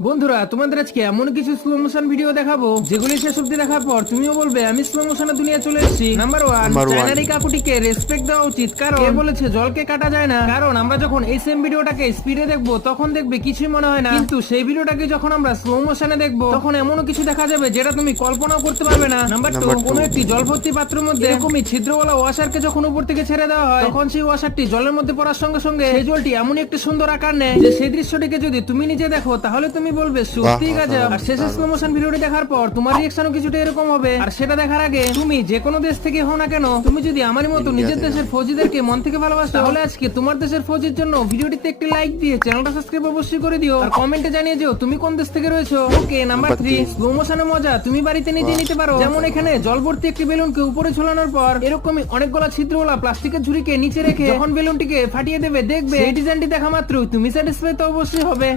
বন্ধুরা, তোমাদের আজকে এমন কিছু স্লো মোশন ভিডিও দেখাবো যেগুলি শেষ অব্দি দেখার পর তুমিও বলবে আমি স্লো মোশনের দুনিয়া চলে এসেছি। নাম্বার ওয়ান, চায়নার এই কাকুটিকে রেসপেক্ট দেওয়া উচিত, কারণ কে বলেছে জলকে কাটা যায় না। কারণ আমরা যখন এই সেম ভিডিওটাকে স্পিডে দেখবো তখন দেখবে কিছুই মনে হয় না, কিন্তু সেই ভিডিওটাকে যখন আমরা স্লো মোশনে দেখবো তখন এমনও কিছু দেখা যাবে যেটা তুমি কল্পনাও করতে পারবে না। নাম্বার টু, কোনো একটি জল ভর্তি পাত্রের মধ্যে এরকমই ছিদ্রওয়ালা ওয়াশারকে যখন উপর থেকে ছেড়ে দেওয়া হয় তখন সেই ওয়াশারটি জলের মধ্যে পড়ার সঙ্গে সঙ্গে সেই জলটি এমনই একটি সুন্দর আকার নেয় যে সেই দৃশ্যটিকে যদি তুমি নিজে দেখো তাহলে তুমি বলবে সত্যি গাজব। আর শেষে স্লো মোশন ভিডিওটি দেখার পর তোমার রিঅ্যাকশনও কিছুটা এরকম হবে। আর সেটা দেখার আগে তুমি যে কোনো দেশ থেকে হও না কেন, তুমি যদি আমারই মতো নিজের দেশের ফৌজিদেরকে মন থেকে ভালোবাসো তাহলে আজকে তোমার দেশের ফৌজির জন্য ভিডিওটিতে একটি লাইক দিয়ে চ্যানেলটা সাবস্ক্রাইব অবশ্যই করে দিও আর কমেন্টে জানিয়ে দিও তুমি কোন দেশ থেকে রয়েছো। ওকে, নাম্বার 3, স্লো মোশনের মজা তুমি বাড়িতে নিজে নিতে পারো। যেমন এখানে জল ভর্তি একটি বেলুনকে উপরে ঝোলানোর পর এরকমই অনেকগুলো ছিদ্রওয়ালা প্লাস্টিকের ঝুড়িকে নিচে রেখে যখন বেলুনটিকে ফাটিয়ে দেবে দেখবে এই ডিজাইনটি দেখা মাত্র তুমি স্যাটিসফাই তো অবশ্যই হবে।